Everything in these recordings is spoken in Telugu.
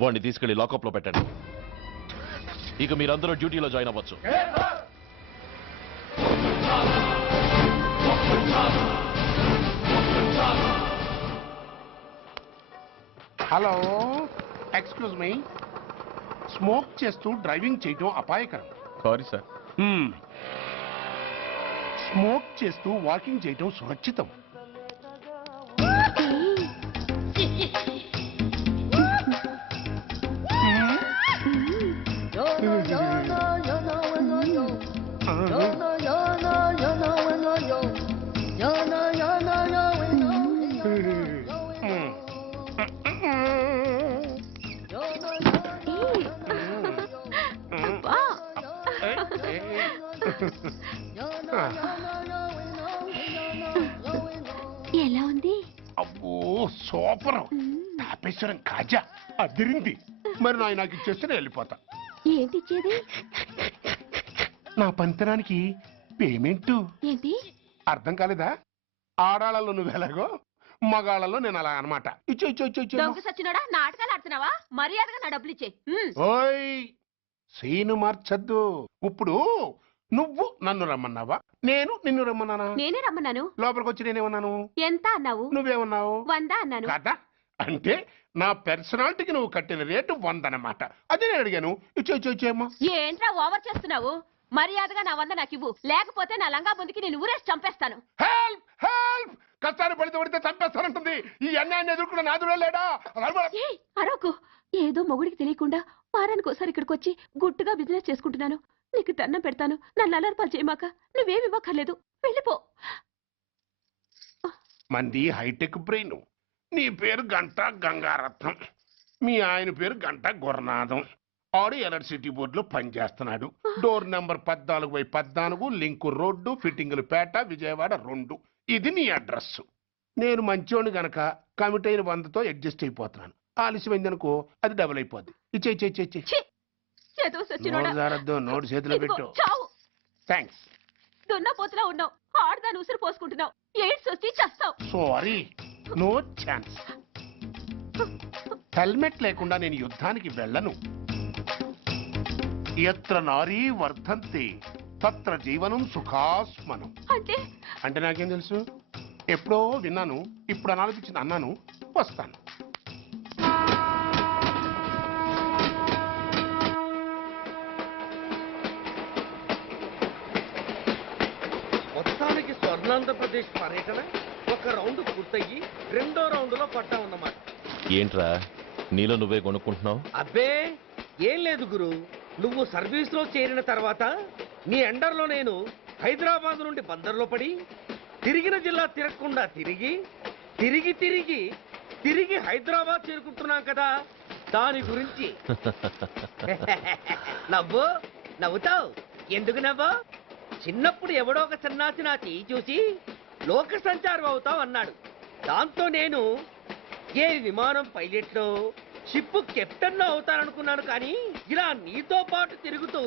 వాడిని తీసుకెళ్లి లాకప్ లో పెట్టండి. ఇక మీరందరూ డ్యూటీలో జాయిన్ అవ్వచ్చు. Hello, excuse me. స్మోక్ చేస్తూ డ్రైవింగ్ చేయటం అపాయకరం. Sorry sir. స్మోక్ చేస్తూ వాకింగ్ చేయటం సురక్షితం. ఎలా ఉంది? అబ్బో సూపర్. తాపేశ్వరం కాజా అదిరింది. మరి నాకు ఇచ్చేస్తే నేను వెళ్ళిపోతా. ఏంటి ఇచ్చేది? నా పంతనానికి పేమెంట్. ఏంటి అర్థం కాలేదా? ఆడాళ్ళలో నువ్వు ఎలాగో, మగాళ్ళలో నేను అలా అనమాట. ఇచ్చో ఇచ్చో ఇచ్చో ఇచ్చో. దొంగ సచ్చినోడా, నాటకాలు ఆడుతున్నావా? మర్యాదగా నా డబ్బులు ఇచ్చే. ఓయ్ సీను మార్చద్దు. ఇప్పుడు నువ్వు నన్ను రమ్మన్నావా, నేను నిన్ను రమ్మన్నానా? నేనే రమ్మన్నాను. లోపలికి వచ్చి నేనేమన్నాను? ఎంత అన్నావు? నువ్వేమన్నావు? 100 అన్నాను. కదా, అంటే నా పర్సనాలిటీకి నువ్వు కట్టిన రేటు 100 అన్నమాట. అదే నేను అడిగాను. ఇచ్చో ఇచ్చో ఇచ్చేయమ్మా. ఏంట్రా ఓవర్ చేస్తున్నావు? మర్యాదగా నా 100 నాకు ఇవ్వు, లేకపోతే నా లంగా బొందికి నేను ఊరేసి చంపేస్తాను. Help help. కష్టాన్ని పడితే చంపేస్తానంటుంది. ఈ అన్యాయాన్ని ఎదుర్కొన్న నాదుడే లేడా? అరవకు. ఏదో మొగుడికి తెలియకుండా వారానికి ఒకసారి ఇక్కడికి వచ్చి గుట్టుగా బిజినెస్ చేసుకుంటున్నాను. నీకు దండం పెడతాను, నన్ను అలర్పాలు చేయమాక. నువ్వేమి ఇవ్వక్కర్లేదు, వెళ్ళిపో. మంది హైటెక్ బ్రెయిన్. నీ పేరు గంట గంగారత్నం, మీ ఆయన పేరు గంట గురునాథం. ఆడు ఎలక్ట్రిసిటీ బోర్డులో పనిచేస్తున్నాడు. డోర్ నెంబర్ 14/14, లింకు రోడ్డు, ఫిట్టింగులు పేట, విజయవాడ 2. ఇది నీ అడ్రస్. నేను మంచోని గనక కమిట్ అయిన 100తో అడ్జస్ట్ అయిపోతున్నాను. ఆలస్యమైందనుకో అది డబుల్ అయిపోద్ది. ఇచ్చే నోటు చేతిలో పెట్టు. థ్యాంక్స్. దున్నపోతులా ఉన్నావు, ఆడదాని ఉసురు పోసుకుంటున్నావు. ఎయిడ్స్ వచ్చి చస్తావు. Sorry, no chance. హెల్మెట్ లేకుండా నేను యుద్ధానికి వెళ్ళను. ఎత్ర నారీ వర్ధంతి తత్ర జీవనం సుఖాస్మనం. అంటే నాకేం తెలుసు? ఎప్పుడో విన్నాను, ఇప్పుడు అనాలపించింది అన్నాను. వస్తాను. మొత్తానికి స్వర్ణాంధ్రప్రదేశ్ పర్యటన ఒక రౌండ్ పూర్తయ్యి 2వ రౌండ్లో పట్టామన్నమాట. ఏంట్రా నీలో నువ్వే కొనుక్కుంటున్నావు? అబ్బే ఏం లేదు గురు. నువ్వు సర్వీస్ లో చేరిన తర్వాత నీ అండర్లో నేను హైదరాబాద్ నుండి బందర్లో పడి తిరిగిన జిల్లా తిరగకుండా తిరిగి తిరిగి తిరిగి తిరిగి హైదరాబాద్ చేరుకుంటున్నాం కదా, దాని గురించి. నవ్వు నవ్వుతావు ఎందుకు నవ్వు? చిన్నప్పుడు ఎవడో ఒక సన్నాసి నా చెయ్యి చూసి లోక సంచారం అవుతావు అన్నాడు. దాంతో నేను ఏ విమానం పైలట్లో షిప్ కెప్టెన్ అవుతాననుకున్నాను. కానీ ఇలా నీతో పాటు తిరుగుతూ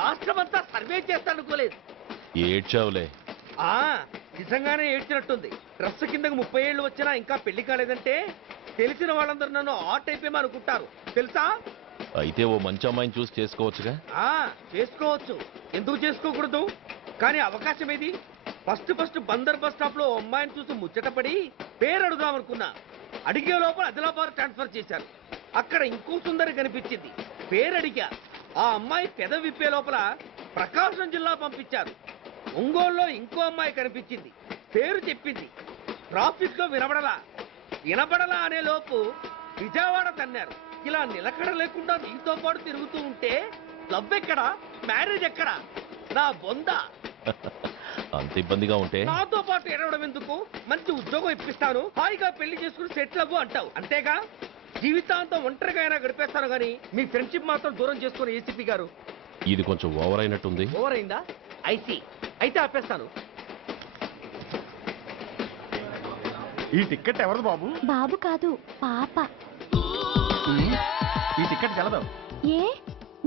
రాష్ట్రమంతా సర్వే చేస్తానుకోలేదు. ఏడ్చావులే. నిజంగానే ఏడ్చినట్టుంది. డ్రెస్ కిందకు 30 ఏళ్ళు వచ్చినా ఇంకా పెళ్లి కాలేదంటే తెలిసిన వాళ్ళందరూ నన్ను ఆ టైప్ ఏమో అనుకుంటారు తెలుసా? అయితే ఓ మంచి అమ్మాయిని చూసి చేసుకోవచ్చుగా. చేసుకోవచ్చు, ఎందుకు చేసుకోకూడదు? కానీ అవకాశం ఏది? ఫస్ట్ బందర్ బస్ స్టాప్ లో అమ్మాయిని చూసి ముచ్చటపడి పేరు అడుగుదాం అనుకున్నా. అడిగే లోపల ఆదిలాబాద్ ట్రాన్స్ఫర్ చేశారు. అక్కడ ఇంకో సుందరి కనిపించింది. పేరు అడిగా. ఆ అమ్మాయి పెద విప్పే లోపల ప్రకాశం జిల్లా పంపించారు. ఒంగోలులో ఇంకో అమ్మాయి కనిపించింది. పేరు చెప్పింది. ట్రాఫిక్ లో వినబడలా అనే లోపు విజయవాడ తన్నారు. ఇలా నిలకడ లేకుండా నీతో పాటు తిరుగుతూ ఉంటే లవ్ ఎక్కడా, మ్యారేజ్ ఎక్కడా? నా బొంద. అంత ఇబ్బందిగా ఉంటే నాతో పాటు ఎడవడం ఎందుకు? మంచి ఉద్యోగం ఇప్పిస్తాను, హాయిగా పెళ్లి చేసుకుని సెటిల్ అవ్వు అంటావు అంతేగా. జీవితాంతం ఒంటరిగా అయినా గడిపేస్తాను కానీ మీ ఫ్రెండ్షిప్ మాత్రం దూరం చేసుకుని ఏసీపీ గారు. ఇది కొంచెం ఓవర్ అయినట్టుంది. ఓవర్ అయిందా? ఐసీ. అయితే ఆపేస్తాను. ఈ టికెట్ ఎవరిది బాబు? బాబు కాదు, పాప. ఈ టికెట్ గలదు. ఏ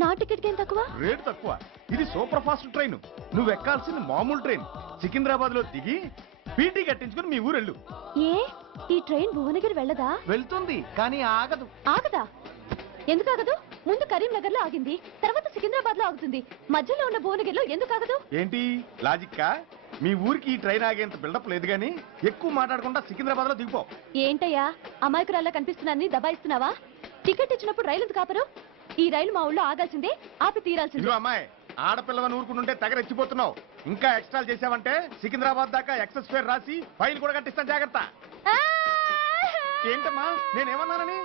నా టికెట్ ఏం తక్కువ? రేటు తక్కువ. ఇది సూపర్ ఫాస్ట్ ట్రైన్. నువ్వు ఎక్కాల్సింది మామూలు ట్రైన్. సికింద్రాబాద్ లో దిగి పీటీ కట్టించుకుని మీ ఊరెళ్ళు. ఏ ఈ ట్రైన్ భువనగిరి వెళ్ళదా? వెళ్తుంది కానీ ఆగదు. ఆగదా? ఎందుకు ఆగదు? ముందు కరీంనగర్ లో ఆగింది, తర్వాత సికింద్రాబాద్ లో ఆగుతుంది. మధ్యలో ఉన్న భువనగిరిలో ఎందుకు ఆగదు? ఏంటి లాజిక్కా? మీ ఊరికి ఈ ట్రైన్ ఆగేంత బిల్డప్ లేదు గానీ ఎక్కువ మాట్లాడకుండా సికింద్రాబాద్ లో దిగిపో. ఏంటయ్యా అమాయకురాల్లా కనిపిస్తున్నాన్ని దబాయిస్తున్నావా? టికెట్ ఇచ్చినప్పుడు రైలు ఎందుకు ఆపరు? ఈ రైలు మా ఊళ్ళో ఆగాల్సిందే, ఆపి తీరాల్సిందే. ఇదిగో అమ్మాయి, ఆడపిల్లవని ఊరుకుంటుంటే తెగరెచ్చిపోతున్నావు. ఇంకా ఎక్స్ట్రాలు చేసావంటే సికింద్రాబాద్ దాకా ఎక్సెస్ ఫేర్ రాసి ఫైల్ కూడా కట్టిస్తాను, జాగ్రత్త. ఏంటమ్మా నేనేమన్నానని?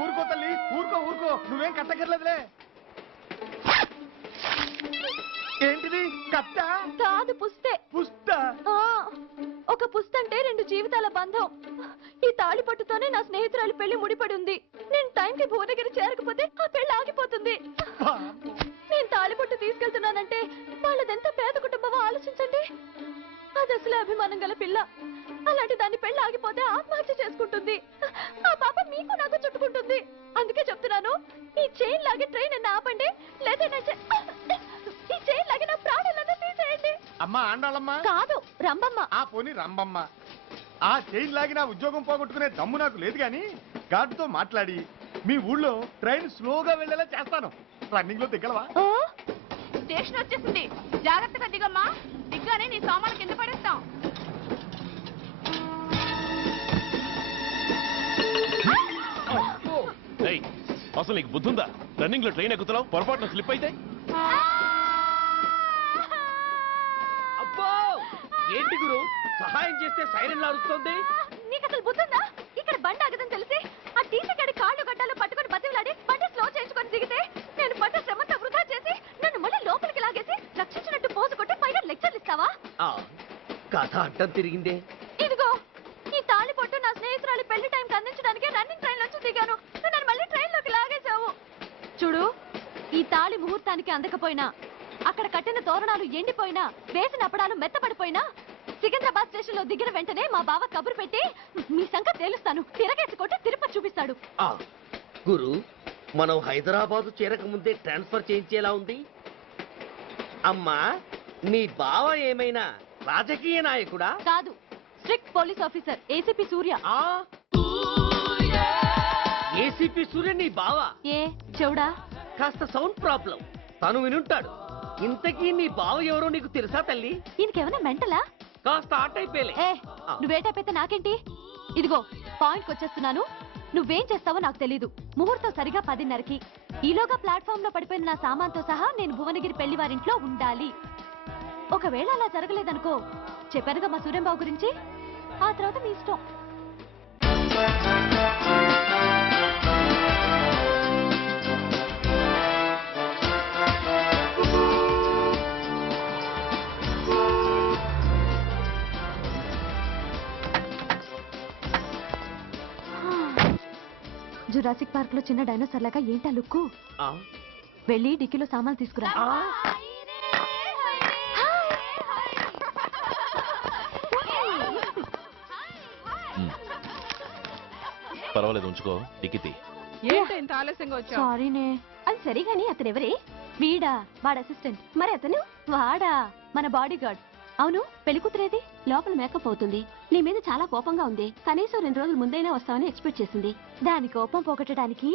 ఊరుకో తల్లి, ఊరుకో ఊరుకో, నువ్వేం కట్టగర్లేదులే. ఏంటిది కట్ట? కాదు పుస్తే. పుష్ట? ఒక పుస్తంటే 2 జీవితాల బంధం. ఈ తాళి పట్టుతోనే నా స్నేహితురాలి పెళ్లి ముడిపడి ఉంది. నేను టైంకి భువనగిరి చేరకపోతే ఆ పెళ్లి ఆగిపోతుంది. నేను తాళి పట్టు తీసుకెళ్తున్నానంటే వాళ్ళదెంత పేద కుటుంబమో ఆలోచించండి. అది అసలు అభిమానం గల పిల్ల. అలాంటి దాన్ని పెళ్లి ఆగిపోతే ఆత్మహత్య చేసుకుంటుంది. ఆ పాప మీకు నాకు చుట్టుకుంటుంది. అందుకే చెప్తున్నాను, ఈ చైన్ లాగే ట్రైన్ అన్న ఆపండి, లేదా ఈ చైన్ లాగే నా ప్రాణాలన్నా తీసేయండి. అమ్మా ఆండాళమ్మ కాదు, రంబమ్మ. ఆ పోని రంబమ్మ. ఆ చైన్ లాగి నా ఉద్యోగం పోగొట్టుకునే దమ్ము నాకు లేదు గాని గార్డుతో మాట్లాడి మీ ఊళ్ళో ట్రైన్ స్లోగా వెళ్ళేలా చేస్తాను. రన్నింగ్ లో దిగలవా? స్టేషన్ వచ్చేసింది, జాగ్రత్తగా దిగమ్మా. దిగ్గానే నీ సామాన్లు కింద పడేస్తాం. ఏయ్, అసలు నీకు బుద్ధుందా? రన్నింగ్ లో ట్రైన్ ఎక్కుతున్నావు, పొరపాటున స్లిప్ అయితే? అబ్బో ఏంటి గురు, సహాయం చేస్తే సైరన్ అరుస్తుంది. నీకు అసలు బుద్ధుందా? ఇక్కడ బండి ఆగదని తెలిసి ఆ టీసీ గడి కాళ్ళు గడ్డాలు పట్టుకొని బతిలాడి బండి స్లో చేయించుకొని దిగితే నేను పడ్డ శ్రమంతా వృధా చేసి నన్ను మళ్ళీ లోపలికి లాగేసి రక్షించినట్టు పోజు కొట్టి పైన లెక్చర్లు ఇస్తావా? కథ అడ్డం తిరిగిందే. ఇదిగో ఈ తాళి పొట్టు నా స్నేహితురాలి పెళ్లి టైంకి అందించడానికి రన్నింగ్ ట్రైన్ నుంచి దిగాను. నన్ను మళ్ళీ ట్రైన్ లోకి లాగేశావు. చూడు, ఈ తాళి ముహూర్తానికి అందకపోయినా, అక్కడ కట్టిన తోరణాలు ఎండిపోయినా, వేసిన అప్పడాలు మెత్తపడిపోయినా, సికింద్రాబాద్ స్టేషన్ లో దిగిన వెంటనే మా బావ కబురు పెట్టి మీ సంగతి తేలుస్తాను, తిరగేసి కొట్టి తిరుపతి చూపిస్తాడు. గురు, మనం హైదరాబాద్ చేరక ముందే ట్రాన్స్ఫర్ చేయించేలా ఉంది. అమ్మా, నీ బావ ఏమైనా రాజకీయ నాయకుడా? కాదు, స్ట్రిక్ట్ పోలీస్ ఆఫీసర్, ఏసీపీ సూర్య. ఏసీపీ సూర్య నీ బావ? ఏ చెవుడా? కాస్త సౌండ్ ప్రాబ్లం, తను వినుంటాడు. ఇంతకీ నీ బావ ఎవరో నీకు తెలుసా తల్లి? ఈయనకేమైనా మెంటలా? కాస్త ఆట అయిపోయలే. నువ్వేటైతే నాకేంటి? ఇదిగో పాయింట్కి వచ్చేస్తున్నాను. నువ్వేం చేస్తావో నాకు తెలీదు. ముహూర్తం సరిగా 10:30కి. ఈలోగా ప్లాట్ఫామ్ లో పడిపోయిన నా సామాన్తో సహా నేను భువనగిరి పెళ్లి వారింట్లో ఉండాలి. ఒకవేళ అలా జరగలేదనుకో, చెప్పానుగా మా సూర్యంబాబు గురించి, ఆ తర్వాత మీ ఇష్టం. జురాసిక్ పార్క్ లో చిన్న డైనోసార్ లాగా ఏంటా లుక్కు? వెళ్ళి డిక్కీలో సామాన్లు తీసుకురా. పర్వాలేదు, ఉంచుకో, టిక్కితి. ఏంటి ఆలస్యంగా వచ్చావు? సారీనే. అది సరే గాని అతను ఎవరే? వీడా, వాడు అసిస్టెంట్. మరి అతను? వాడా, మన బాడీ గార్డ్. అవును, పెళ్లి కూతురేది? లోపల మేకప్ అవుతుంది. నీ మీద చాలా కోపంగా ఉంది. కనీసం 2 రోజుల ముందైనా వస్తావని ఎక్స్పెక్ట్ చేసింది. దాని కోపం పోగొట్టడానికి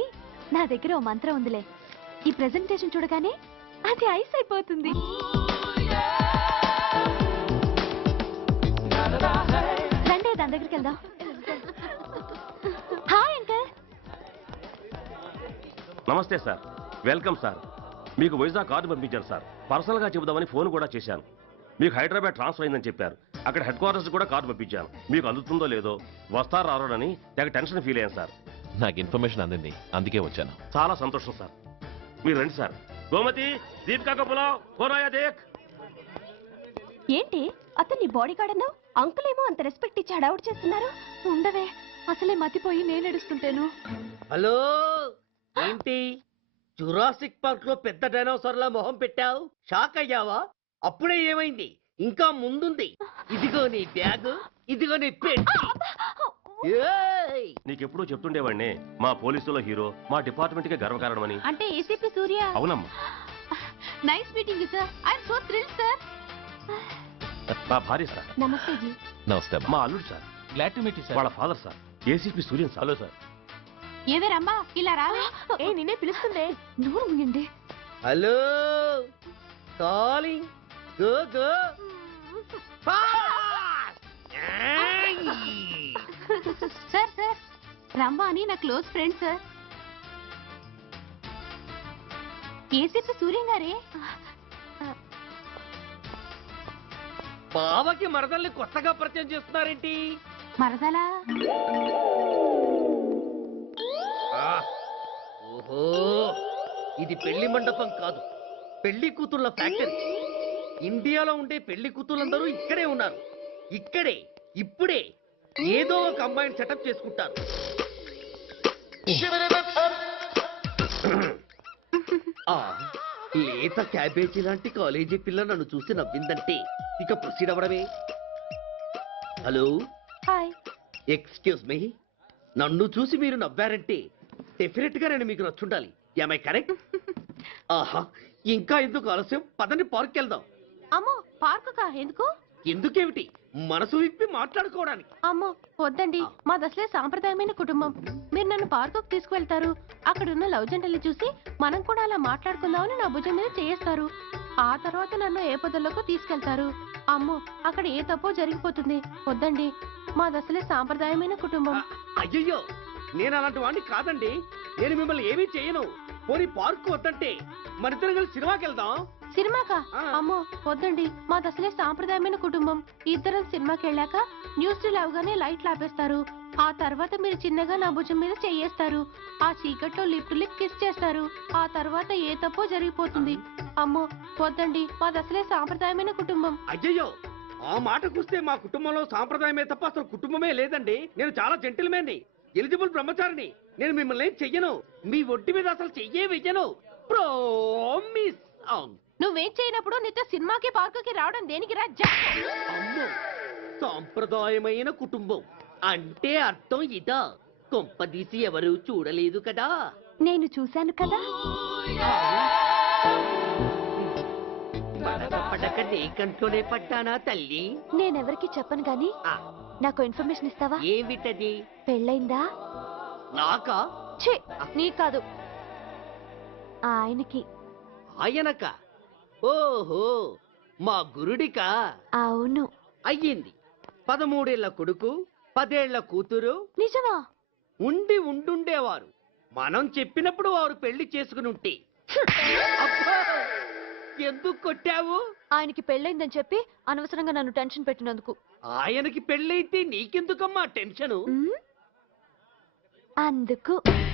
నా దగ్గర ఓ మంత్రం ఉందిలే. ఈ ప్రెజెంటేషన్ చూడగానే అది ఐస్ అయిపోతుంది. రండి, దాని దగ్గరికి వెళ్దాం. Hi uncle. నమస్తే సార్, వెల్కమ్ సార్. మీకు వైజాగ్ కార్డు పంపించారు సార్. పర్సనల్గా చెబుదామని ఫోన్ కూడా చేశాను. మీకు హైదరాబాద్ ట్రాన్స్ఫర్ అయిందని చెప్పారు. అక్కడ హెడ్ క్వార్టర్స్ కూడా కార్డు పంపించాను. మీకు అందుతుందో లేదో, వస్తారో రారోడని తెగ టెన్షన్ ఫీల్ అయ్యాను సార్. నాకు ఇన్ఫర్మేషన్ అందింది, అందుకే వచ్చాను. చాలా సంతోషం సార్. మీరు రండి సార్. గోమతి, దీపికా కపులావ్, కోనాయా దేక్. ఏంటి అతన్ని బాడీ గార్డ్ అన్నావు? అంకుల్ ఏమో అంత రెస్పెక్ట్ ఇచ్చి హడావుడు చేస్తున్నారు. ఉండవే, అసలే మతిపోయి నేను ఎడుస్తుంటాను. హలో, ఏంటి జురాసిక్ పార్క్ లో పెద్ద డైనోసార్ లా మొహం పెట్టావు? షాక్ అయ్యావా? అప్పుడే ఏమైంది? ఇంకా ముందుంది. ఇదిగో నీ బ్యాగ్, ఇదిగో నీ పెట్టి. నీకెప్పుడూ చెప్తుండేవాడిని, మా పోలీసులో హీరో, మా డిపార్ట్మెంట్ కి గర్వకారణమని. అంటే ఏసీపీ సూర్య. అవునమ్మా. Nice meeting sir. I'm so thrilled sir. మా భార్య సార్. నమస్తే జీ. నమస్తే. మా అల్లుడు sir. Glad to meet you sir. వాళ్ళ father sir, ACP Suryan sir. Hello sir. ఏవే రమ్మా ఇలా రావే. ఏ నిన్నే పిలుస్తుందే. నోరు ముయండి. Hello calling go go sir sir Rambha అని నా close friend sir. ACP Suryam గారే. బావకి మరదల్ని కొత్తగా పరిచయం చేస్తున్నారేంటి? మరదలా? ఓహో, ఇది పెళ్లి మండపం కాదు, పెళ్లి కూతుళ్ళ ఫ్యాక్టరీ. ఇండియాలో ఉండే పెళ్లి కూతుళ్ళందరూ ఇక్కడే ఉన్నారు. ఇక్కడే ఇప్పుడే ఏదో ఒక అమ్మాయిని సెటప్ చేసుకుంటారు. ఆ లేత క్యాబేజీ లాంటి కాలేజీ పిల్ల నన్ను చూసి నవ్విందంటే ఇక ప్రొసీడ్ అవ్వడమే. Hello, hi. ఎక్స్క్యూజ్ మీ, నన్ను చూసి మీరు నవ్వారంటే డెఫినెట్ గా నేను మీకు నచ్చుండాలి. I correct? ఆహా, ఇంకా ఎందుకు ఆలస్యం? పదండి పార్క్ వెళ్దాం. అమ్మో పార్కుకా? ఎందుకు? ఎందుకేమిటి, మనసు విప్పి మాట్లాడుకోవడానికి. అమ్మో వద్దండి, మాది అసలే సాంప్రదాయమైన కుటుంబం. మీరు నన్ను పార్కుకు తీసుకువెళ్తారు, అక్కడున్న లవ్ జంటల్ని చూసి మనం కూడా అలా మాట్లాడుకుందామని నా భుజం మీద చేస్తారు. ఆ తర్వాత నన్ను ఏ పొదల్లోకి తీసుకెళ్తారు. అమ్మో అక్కడ ఏ తప్పో జరిగిపోతుంది. వద్దండి, మాది అసలే సాంప్రదాయమైన కుటుంబం. అయ్యయ్యో, నేను అలాంటి వాడిని కాదండి. నేను మిమ్మల్ని ఏమీ చేయను. పోనీ పార్క్ వద్దంటే మనిద్దరం కలిసి సినిమాకి వెళ్దాం. సినిమాకా? అమ్మో వద్దండి, మాది అసలే సాంప్రదాయమైన కుటుంబం. ఇద్దరం సినిమాకి వెళ్ళాక న్యూస్ అవగానే లైట్లు ఆపేస్తారు. ఆ తర్వాత మీరు చిన్నగా నా భుజం మీద చెయ్యేస్తారు. ఆ చీకట్లో లిప్ టు లిప్ కిస్ చేస్తారు. ఆ తర్వాత ఏ తప్పో జరిగిపోతుంది. అమ్మో వద్దండి, మాది అసలే సాంప్రదాయమైన కుటుంబం. అయ్యయ్యో, ఆ మాటకొస్తే మా కుటుంబంలో సాంప్రదాయమే తప్ప అసలు కుటుంబమే లేదండి. నేను చాలా జెంటిల్మెన్ని, ఎలిజిబుల్ బ్రహ్మచారిని. నేను మిమ్మల్ని ఏం చెయ్యను. మీ ఒంటి మీద అసలు చెయ్యే వెయ్యను. ప్రామిస్. నువ్వేం చేయనప్పుడు నీతో సినిమాకి పార్కుకి రావడం దేనికి రా? అమ్మో, సాంప్రదాయమైన కుటుంబం అంటే అర్థం ఇదా? కొంపదీసి ఎవరు చూడలేదు కదా? నేను చూశాను కదా. పడక నీ కంట్లోనే పడ్డానా తల్లి? నేనెవరికి చెప్పను గాని ఆ, నాకు ఇన్ఫర్మేషన్ ఇస్తావా? ఏమిటది? పెళ్ళైందా? నాకా? ఛీ, నీ కాదు, ఆయనకి. ఆయనక? ఓహో, మా గురుడికా? అవును. అయ్యింది. 13 ఏళ్ల కొడుకు, 10 ఏళ్ల కూతురు నిజమా? ఉండుండేవారు. మనం చెప్పినప్పుడు వారు పెళ్లి చేసుకుని ఉంటే. అబ్బా! ఎందుకు కొట్టావు? ఆయనకి పెళ్ళైందని చెప్పి అనవసరంగా నన్ను టెన్షన్ పెట్టినందుకు. ఆయనకి పెళ్ళైతే నీకెందుకమ్మా టెన్షను? అందుకు